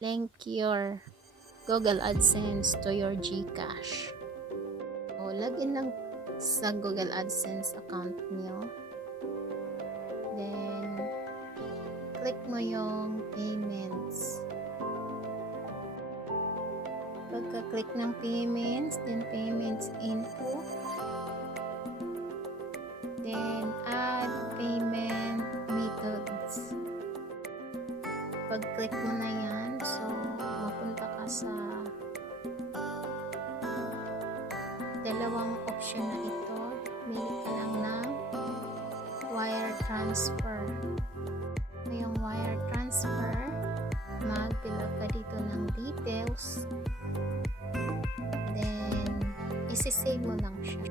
link your Google AdSense to your Gcash. O, login lang sa Google AdSense account nyo. Then, click mo yung payments. Pagka-click ng payments, then payments info. Then, add payment methods. Pag-click mo na yan, so, mapunta ka sa dalawang option na ito. Pili ka lang ng wire transfer. Ngayong wire transfer, mag-fill up ka dito ng details. Then, isi-save mo lang siya.